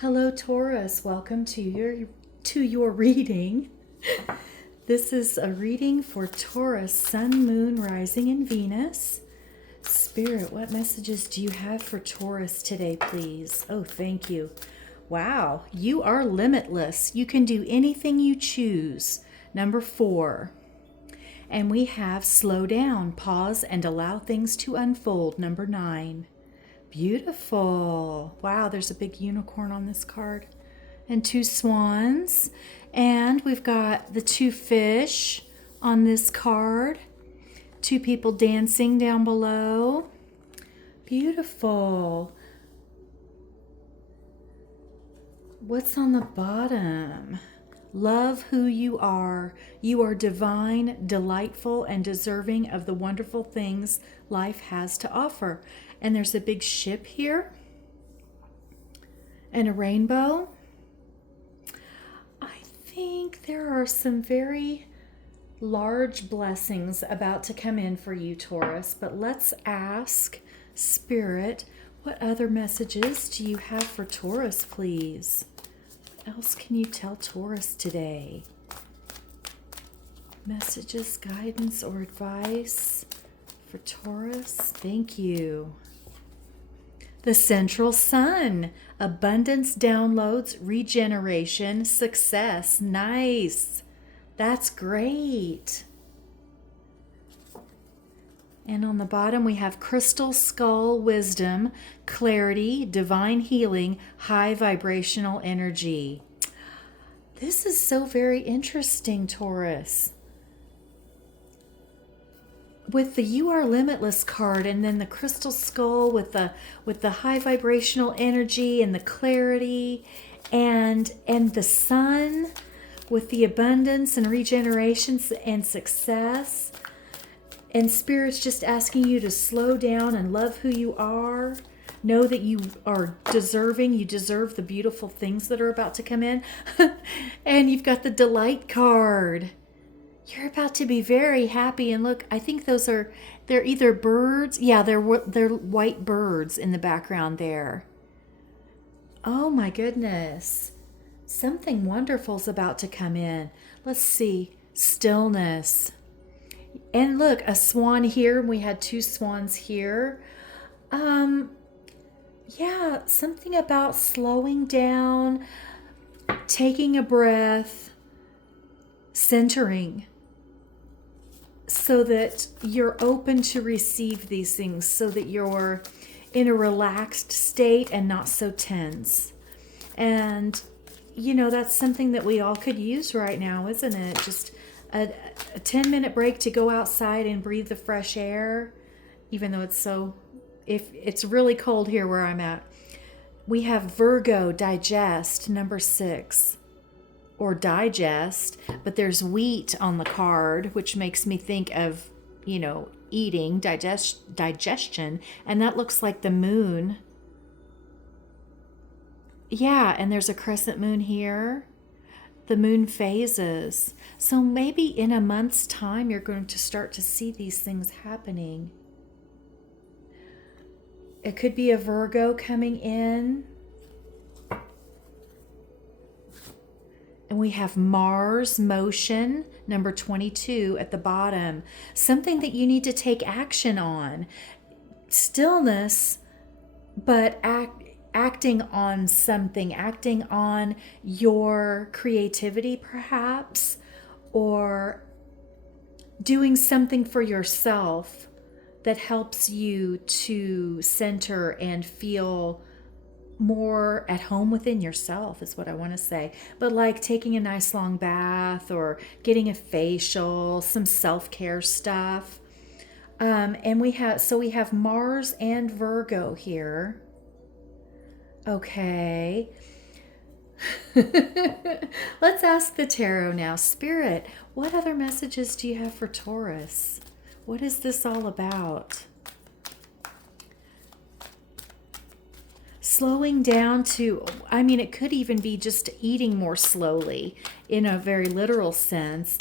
Hello Taurus, welcome to your reading. This is a reading for Taurus, Sun, Moon, Rising, and Venus. Spirit, what messages do you have for Taurus today, please? Oh, thank you. Wow, you are limitless. You can do anything you choose. Number 4. And we have slow down, pause, and allow things to unfold. Number 9. Beautiful. Wow, there's a big unicorn on this card. And 2 swans. And we've got the 2 fish on this card. 2 people dancing down below. Beautiful. What's on the bottom? Love who you are. You are divine, delightful, and deserving of the wonderful things life has to offer. And there's a big ship here and a rainbow. I think there are some very large blessings about to come in for you, Taurus. But let's ask Spirit, what other messages do you have for Taurus, please? What else can you tell Taurus today? Messages, guidance, or advice for Taurus? Thank you. The Central Sun, abundance, downloads, regeneration, success. Nice. That's great. And on the bottom we have Crystal Skull, wisdom, clarity, divine healing, high vibrational energy. This is so very interesting, Taurus. With the You Are Limitless card, and then the Crystal Skull with the high vibrational energy and the clarity, and the Sun with the abundance and regeneration and success. And Spirit's just asking you to slow down and love who you are. Know that you are deserving. You deserve the beautiful things that are about to come in. And you've got the Delight card. You're about to be very happy. And look, I think they're either birds. Yeah, they're white birds in the background there. Oh my goodness. Something wonderful's about to come in. Let's see. Stillness. And look, a swan here. We had 2 swans here. Yeah, something about slowing down, taking a breath, centering, so that you're open to receive these things, so that you're in a relaxed state and not so tense. And, that's something that we all could use right now, isn't it? Just a 10-minute break to go outside and breathe the fresh air, even though if it's really cold here where I'm at. We have Virgo, digest, number 6. Or digest, but there's wheat on the card, which makes me think of, eating, digestion, and that looks like the moon. Yeah, and there's a crescent moon here. The moon phases. So maybe in a month's time, you're going to start to see these things happening. It could be a Virgo coming in. And we have Mars, motion, number 22 at the bottom. Something that you need to take action on. Stillness, but acting on something, acting on your creativity perhaps, or doing something for yourself that helps you to center and feel more at home within yourself is what I want to say. But like taking a nice long bath or getting a facial, some self-care stuff. And we have Mars and Virgo here. Okay. Let's ask the tarot now. Spirit, what other messages do you have for Taurus? What is this all about? Slowing down to, it could even be just eating more slowly in a very literal sense.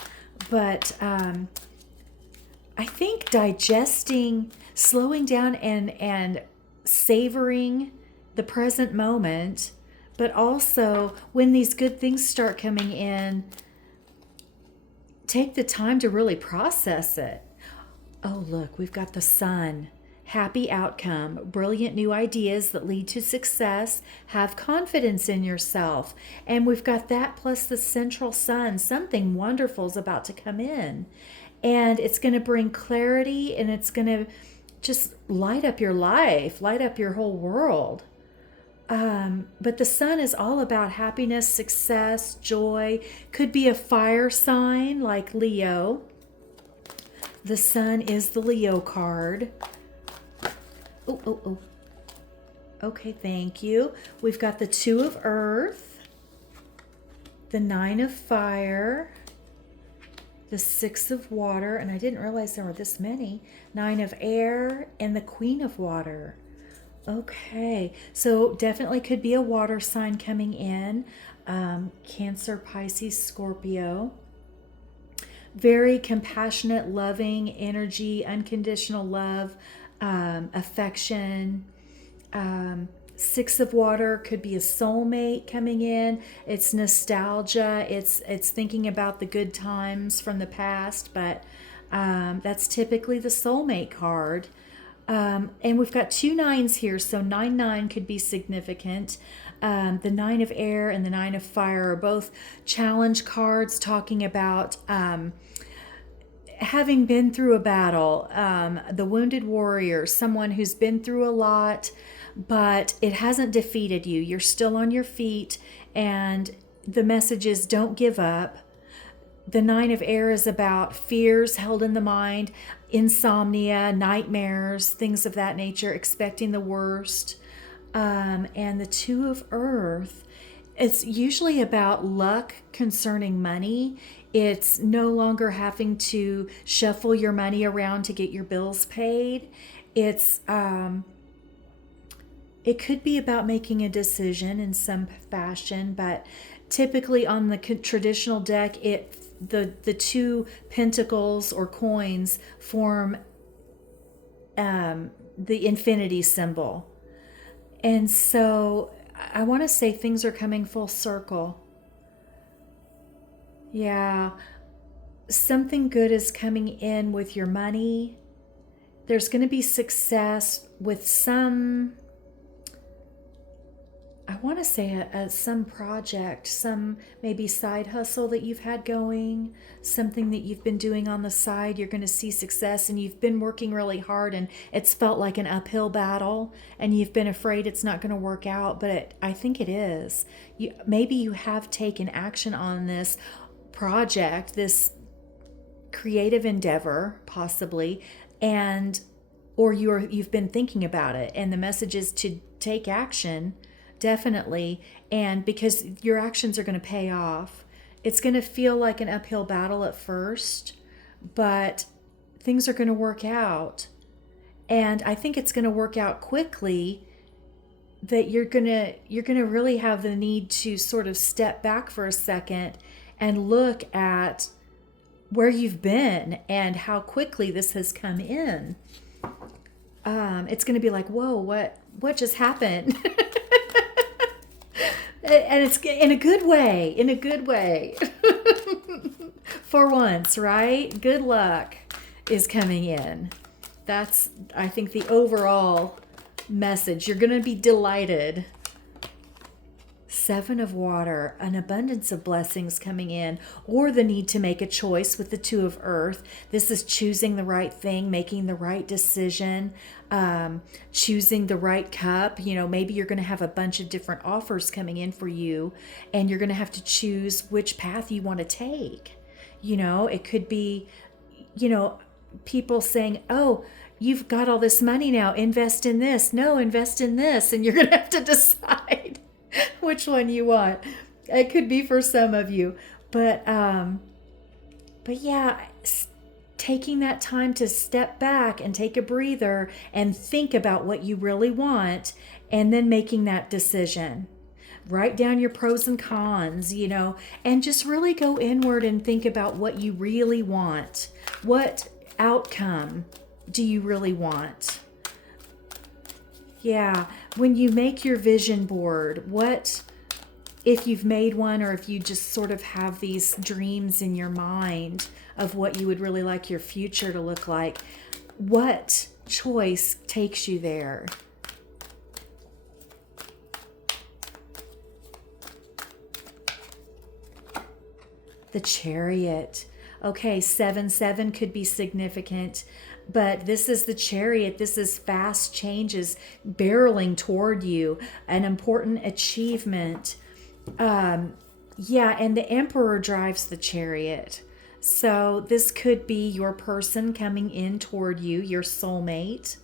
But I think digesting, slowing down and savoring the present moment, but also when these good things start coming in, take the time to really process it. Oh, look, we've got the Sun. Happy outcome, brilliant new ideas that lead to success, have confidence in yourself. And we've got that plus the central Sun. Something wonderful is about to come in. And it's going to bring clarity, and it's going to just light up your life, light up your whole world. But the Sun is all about happiness, success, joy. Could be a fire sign like Leo. The Sun is the Leo card. Oh. Okay, thank you. We've got the Two of Earth, the Nine of Fire, the Six of Water, and I didn't realize there were this many, Nine of Air, and the Queen of Water. Okay, so definitely could be a water sign coming in. Cancer, Pisces, Scorpio. Very compassionate, loving energy, unconditional love, affection. Six of Water could be a soulmate coming in. It's nostalgia. It's thinking about the good times from the past, but that's typically the soulmate card. And we've got two nines here, so 9-9 could be significant. The Nine of Air and the Nine of Fire are both challenge cards, talking about having been through a battle, the wounded warrior, someone who's been through a lot, but it hasn't defeated you. You're still on your feet, and the message is don't give up. The Nine of Air is about fears held in the mind, insomnia, nightmares, things of that nature, expecting the worst. And the Two of Earth, it's usually about luck concerning money. It's no longer having to shuffle your money around to get your bills paid. It could be about making a decision in some fashion, but typically on the traditional deck, the two pentacles or coins form the infinity symbol. And so I want to say things are coming full circle. Yeah, something good is coming in with your money. There's going to be success with some, I want to say some project, some maybe side hustle that you've had going, something that you've been doing on the side. You're going to see success, and you've been working really hard, and it's felt like an uphill battle, and you've been afraid it's not going to work out, but I think it is. Maybe you have taken action on this project, this creative endeavor, possibly, or you've been thinking about it, and the message is to take action. Definitely. And because your actions are going to pay off, it's going to feel like an uphill battle at first, but things are going to work out. And I think it's going to work out quickly, that you're going to really have the need to sort of step back for a second and look at where you've been and how quickly this has come in. It's going to be like, whoa, what just happened? And it's in a good way, for once, right? Good luck is coming in. That's, I think, the overall message. You're going to be delighted. Seven of Water, an abundance of blessings coming in, or the need to make a choice with the Two of Earth. This is choosing the right thing, making the right decision, choosing the right cup. Maybe you're going to have a bunch of different offers coming in for you, and you're going to have to choose which path you want to take. It could be, people saying, oh, you've got all this money now, invest in this. No, invest in this. And you're going to have to decide which one you want. It could be for some of you, but yeah, taking that time to step back and take a breather and think about what you really want, and then making that decision. Write down your pros and cons, and just really go inward and think about what you really want. What outcome do you really want? Yeah, when you make your vision board, what if you've made one, or if you just sort of have these dreams in your mind of what you would really like your future to look like, what choice takes you there? The Chariot. Okay, 7-7 could be significant, but this is the Chariot. This is fast changes barreling toward you, an important achievement. Yeah, and the Emperor drives the Chariot. So this could be your person coming in toward you, your soulmate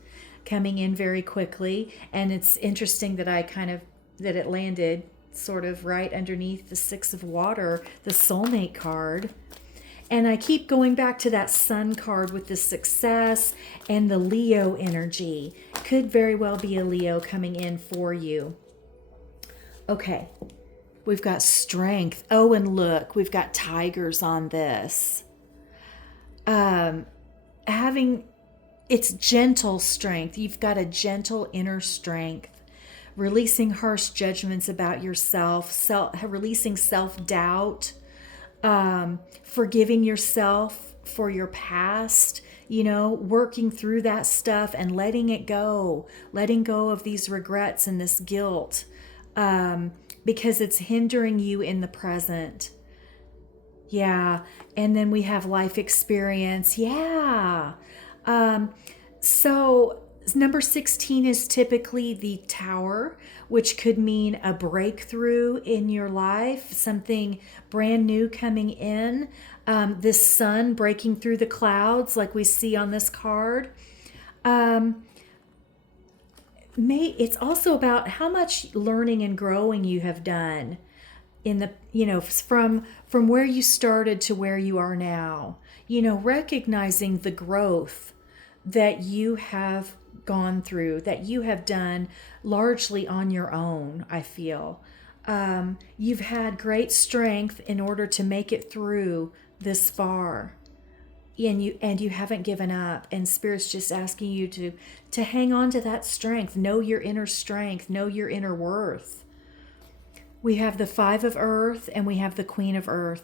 coming in very quickly. And it's interesting that that it landed sort of right underneath the Six of Water, the soulmate card. And I keep going back to that Sun card with the success and the Leo energy. Could very well be a Leo coming in for you. Okay, we've got strength. Oh, and look, we've got tigers on this. It's gentle strength. You've got a gentle inner strength. Releasing harsh judgments about yourself, releasing self-doubt, forgiving yourself for your past, working through that stuff and letting it go, letting go of these regrets and this guilt, because it's hindering you in the present. Yeah. And then we have life experience. Yeah. So number 16 is typically the Tower, which could mean a breakthrough in your life, something brand new coming in. This sun breaking through the clouds like we see on this card. It's also about how much learning and growing you have done in the, from where you started to where you are now, recognizing the growth that you have gone through, that you have done largely on your own. I feel you've had great strength in order to make it through this far, and you haven't given up, and Spirit's just asking you to hang on to that strength. Know your inner strength, know your inner worth. We have the Five of Earth and we have the Queen of Earth.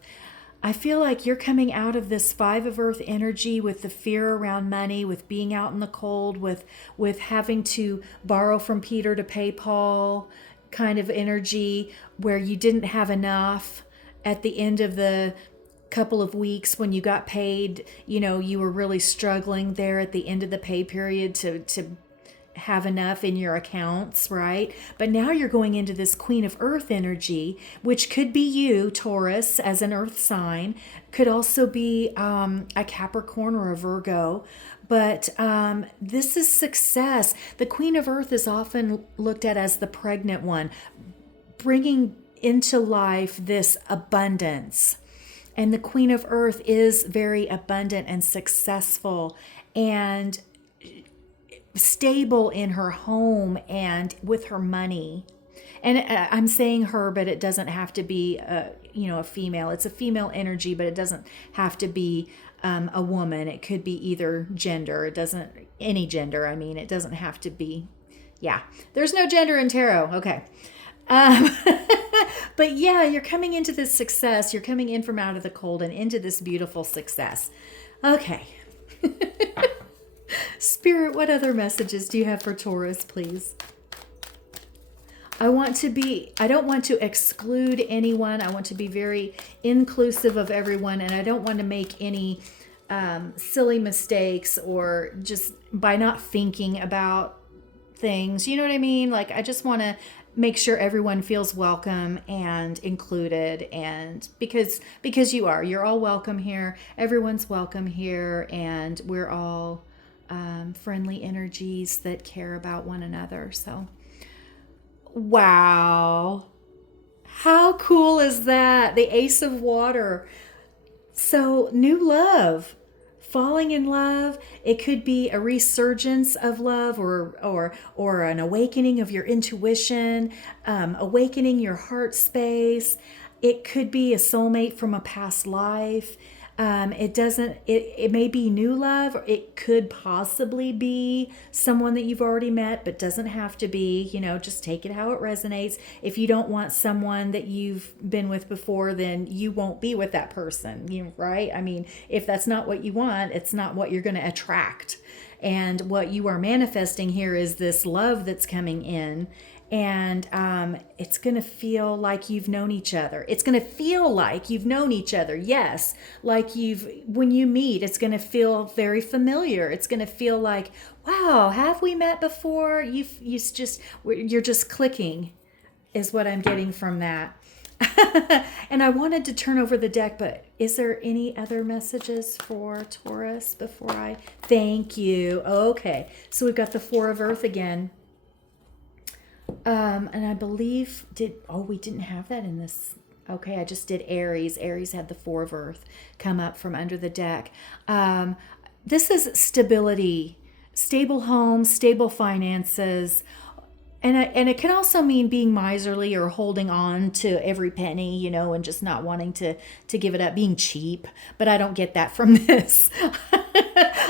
I feel like you're coming out of this Five of Earth energy with the fear around money, with being out in the cold, with having to borrow from Peter to pay Paul kind of energy, where you didn't have enough at the end of the couple of weeks when you got paid. You were really struggling there at the end of the pay period to have enough in your accounts, right? But now you're going into this Queen of Earth energy, which could be you, Taurus, as an earth sign, could also be a Capricorn or a Virgo. But this is success. The Queen of Earth is often looked at as the pregnant one, bringing into life this abundance. And the Queen of Earth is very abundant and successful and stable in her home and with her money. And I'm saying her, but it doesn't have to be a female. It's a female energy, but it doesn't have to be a woman. It could be either gender. Any gender. I mean, it doesn't have to be. Yeah, there's no gender in tarot. Okay. But yeah, you're coming into this success. You're coming in from out of the cold and into this beautiful success. Okay. Spirit, what other messages do you have for Taurus, please? I don't want to exclude anyone. I want to be very inclusive of everyone, and I don't want to make any silly mistakes or just by not thinking about things. You know what I mean? Like, I just want to make sure everyone feels welcome and included, and because you're all welcome here. Everyone's welcome here, and we're all friendly energies that care about one another. So, wow. How cool is that? The Ace of Water. So, new love, falling in love. It could be a resurgence of love or an awakening of your intuition, awakening your heart space. It could be a soulmate from a past life. It may be new love, or it could possibly be someone that you've already met, but doesn't have to be. Just take it how it resonates. If you don't want someone that you've been with before, then you won't be with that person, right? I mean, if that's not what you want, it's not what you're going to attract. And what you are manifesting here is this love that's coming in. And it's going to feel like you've known each other. It's going to feel like you've known each other. Yes. When you meet, it's going to feel very familiar. It's going to feel like, wow, have we met before? You're just clicking is what I'm getting from that. And I wanted to turn over the deck, but is there any other messages for Taurus before I? Thank you. Okay. So we've got the Four of Earth again. And I believe we didn't have that in this. Okay, I just did Aries. Aries had the Four of Earth come up from under the deck. This is stability, stable home, stable finances. And it can also mean being miserly or holding on to every penny, and just not wanting to give it up, being cheap. But I don't get that from this.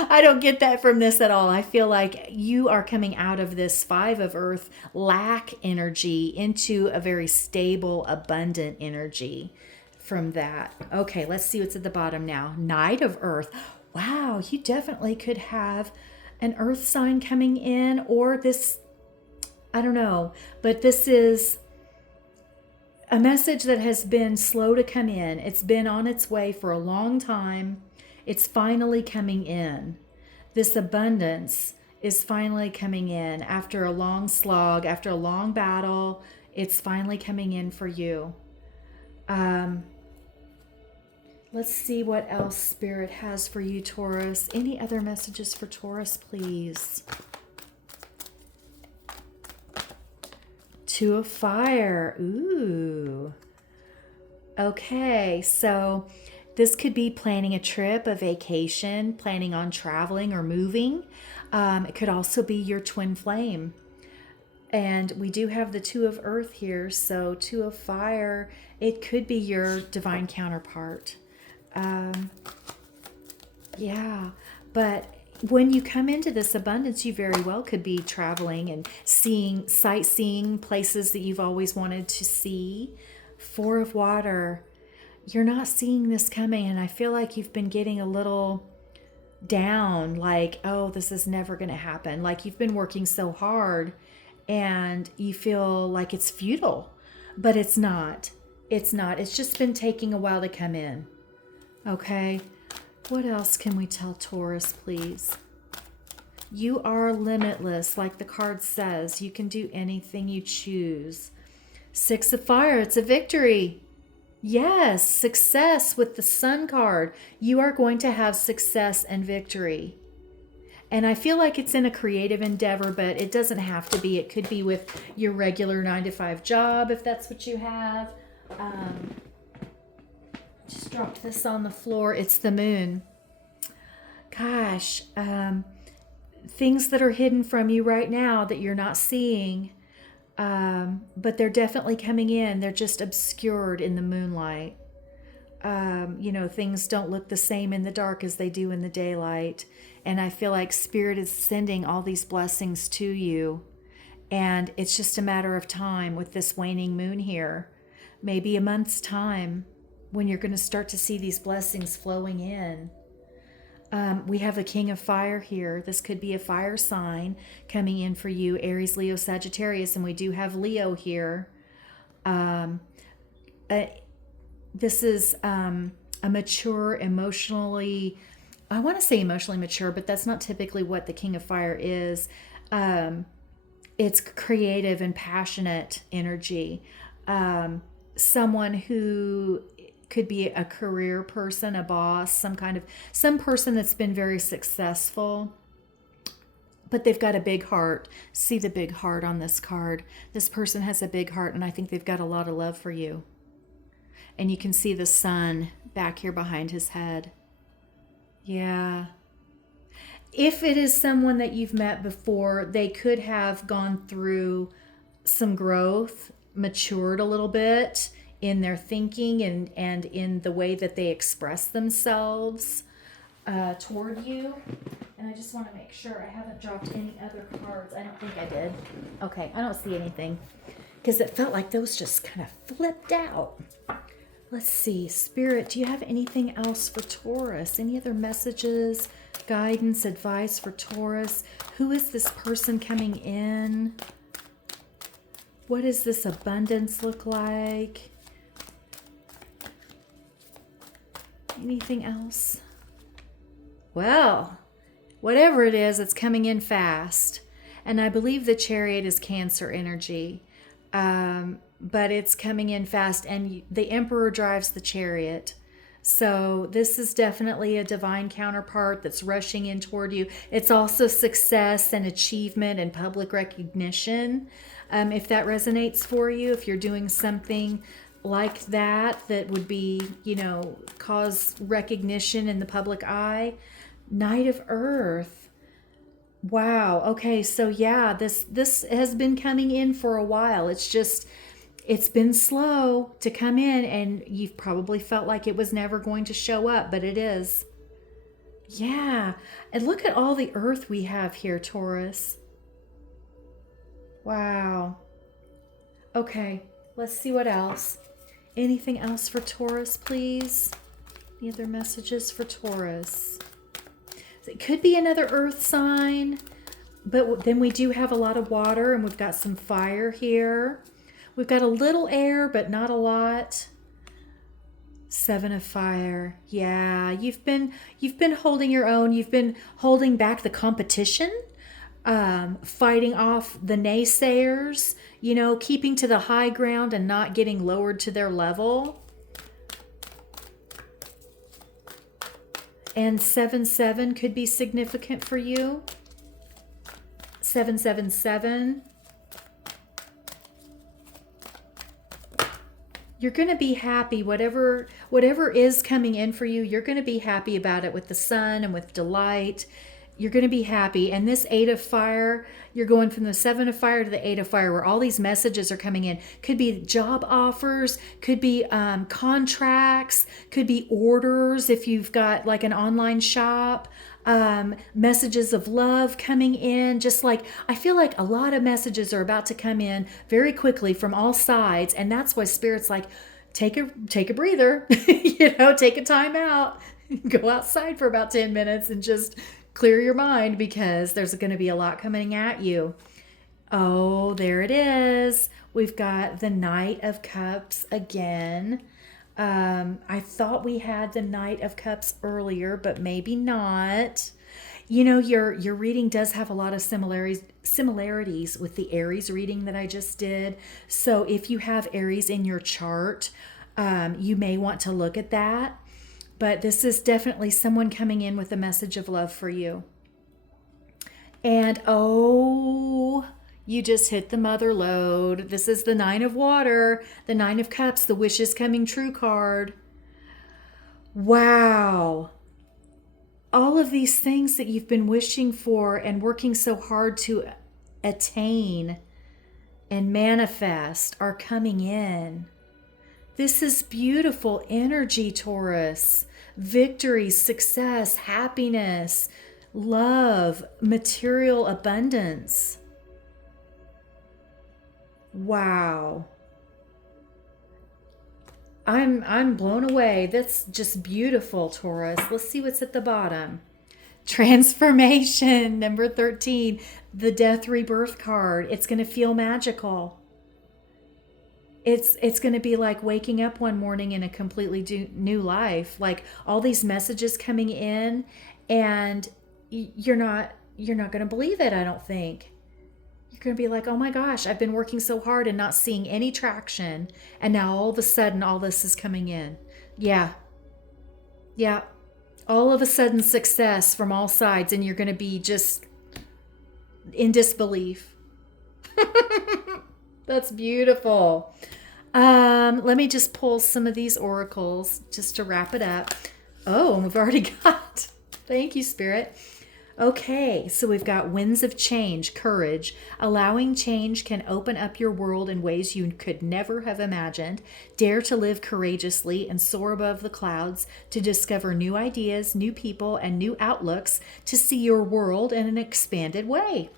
I don't get that from this at all. I feel like you are coming out of this Five of Earth lack energy into a very stable, abundant energy from that. Okay, let's see what's at the bottom now. Knight of Earth. Wow, you definitely could have an earth sign coming in, or this, I don't know, but this is a message that has been slow to come in. It's been on its way for a long time. It's finally coming in. This abundance is finally coming in after a long slog, after a long battle. It's finally coming in for you. Let's see what else Spirit has for you, Taurus. Any other messages for Taurus, please? Two of Fire. Ooh. Okay, so this could be planning a trip, a vacation, planning on traveling or moving. It could also be your twin flame. And we do have the Two of Earth here, so Two of Fire, it could be your divine counterpart. Yeah, but when you come into this abundance, you very well could be traveling and sightseeing places that you've always wanted to see. Four of Water. You're not seeing this coming, and I feel like you've been getting a little down, like, oh, this is never going to happen. Like you've been working so hard and you feel like it's futile, but it's not. It's not. It's just been taking a while to come in. Okay. What else can we tell Taurus, please? You are limitless, like the card says. You can do anything you choose. Six of Fire. It's a victory. Yes, success with the Sun card. You are going to have success and victory. And I feel like it's in a creative endeavor, but it doesn't have to be. It could be with your regular 9-to-5 job, if that's what you have. Just dropped this on the floor. It's the Moon. Gosh, things that are hidden from you right now that you're not seeing. But they're definitely coming in. They're just obscured in the moonlight. Things don't look the same in the dark as they do in the daylight. And I feel like Spirit is sending all these blessings to you. And it's just a matter of time with this waning moon here. Maybe a month's time when you're going to start to see these blessings flowing in. We have the King of Fire here. This could be a fire sign coming in for you, Aries, Leo, Sagittarius, and we do have Leo here. This is a mature, emotionally, I want to say emotionally mature, but that's not typically what the King of Fire is. It's creative and passionate energy. Someone who could be a career person, a boss, some person that's been very successful, but they've got a big heart. See the big heart on this card. This person has a big heart, and I think they've got a lot of love for you. And you can see the sun back here behind his head. Yeah. If it is someone that you've met before, they could have gone through some growth, matured a little bit in their thinking and in the way that they express themselves toward you. And I just want to make sure I haven't dropped any other cards. I don't think I did. Okay, I don't see anything because it felt like those just kind of flipped out. Let's see. Spirit, do you have anything else for Taurus? Any other messages, guidance, advice for Taurus? Who is this person coming in? What does this abundance look like? Anything else? Well, whatever it is, it's coming in fast. And I believe the Chariot is Cancer energy. But it's coming in fast, and the Emperor drives the Chariot. So this is definitely a divine counterpart that's rushing in toward you. It's also success and achievement and public recognition. If that resonates for you, if you're doing something like that, that would be, cause recognition in the public eye. Knight of Earth. Wow. Okay. So yeah, this has been coming in for a while. It's been slow to come in, and you've probably felt like it was never going to show up, but it is. Yeah. And look at all the earth we have here, Taurus. Wow. Okay. Let's see what else. Anything else for Taurus, please? Any other messages for Taurus? It could be another earth sign, but then we do have a lot of water, and we've got some fire here. We've got a little air, but not a lot. Seven of Fire. Yeah, you've been holding your own. You've been holding back the competition, fighting off the naysayers, keeping to the high ground and not getting lowered to their level. And 7-7 could be significant for you. 777. You're going to be happy. Whatever is coming in for you, you're going to be happy about it with the sun and with delight. You're going to be happy. And this 8 of Fire, you're going from the 7 of Fire to the 8 of Fire, where all these messages are coming in. Could be job offers, could be contracts, could be orders if you've got like an online shop, messages of love coming in. Just like, I feel like a lot of messages are about to come in very quickly from all sides. And that's why Spirit's like, take a breather, take a time out, go outside for about 10 minutes and just clear your mind, because there's going to be a lot coming at you. Oh, there it is. We've got the Knight of Cups again. I thought we had the Knight of Cups earlier, but maybe not. Your reading does have a lot of similarities with the Aries reading that I just did. So if you have Aries in your chart, you may want to look at that. But this is definitely someone coming in with a message of love for you. And you just hit the mother lode. This is the 9 of Water, the 9 of Cups, the wishes coming true card. Wow. All of these things that you've been wishing for and working so hard to attain and manifest are coming in. This is beautiful energy, Taurus. Victory, success, happiness, love, material abundance. Wow. I'm blown away. That's just beautiful, Taurus. Let's see what's at the bottom. Transformation, number 13, the Death Rebirth card. It's going to feel magical. It's going to be like waking up one morning in a completely new life. Like all these messages coming in, and you're not going to believe it, I don't think. You're going to be like, oh my gosh, I've been working so hard and not seeing any traction. And now all of a sudden, all this is coming in. Yeah. All of a sudden success from all sides, and you're going to be just in disbelief. That's beautiful. Let me just pull some of these oracles just to wrap it up. Oh, and we've already got, thank you, Spirit. Okay, so we've got winds of change, courage. Allowing change can open up your world in ways you could never have imagined. Dare to live courageously and soar above the clouds to discover new ideas, new people, and new outlooks to see your world in an expanded way.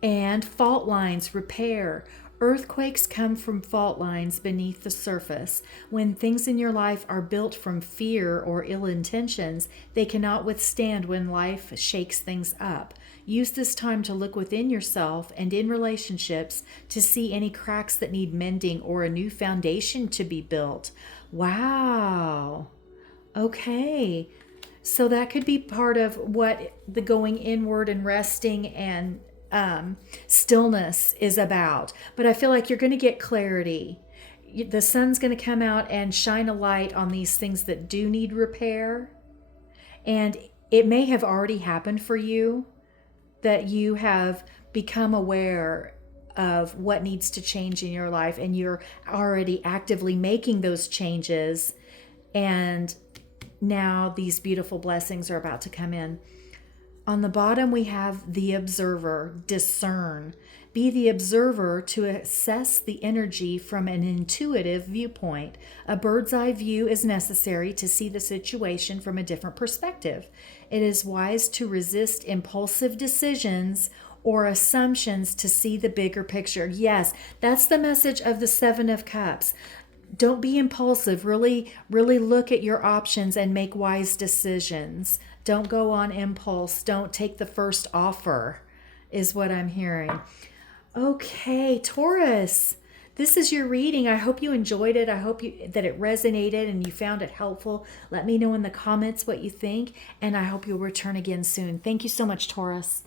And fault lines repair. Earthquakes come from fault lines beneath the surface. When things in your life are built from fear or ill intentions, they cannot withstand when life shakes things up. Use this time to look within yourself and in relationships to see any cracks that need mending or a new foundation to be built. Wow. Okay. So that could be part of what the going inward and resting and stillness is about. But I feel like you're going to get clarity. The sun's going to come out and shine a light on these things that do need repair. And it may have already happened for you, that you have become aware of what needs to change in your life and you're already actively making those changes. And now these beautiful blessings are about to come in. On the bottom, we have the observer, discern. Be the observer to assess the energy from an intuitive viewpoint. A bird's eye view is necessary to see the situation from a different perspective. It is wise to resist impulsive decisions or assumptions to see the bigger picture. Yes, that's the message of the Seven of Cups. Don't be impulsive. Really look at your options and make wise decisions. Don't go on impulse. Don't take the first offer, is what I'm hearing. Okay, Taurus, this is your reading. I hope you enjoyed it. I hope that it resonated and you found it helpful. Let me know in the comments what you think, and I hope you'll return again soon. Thank you so much, Taurus.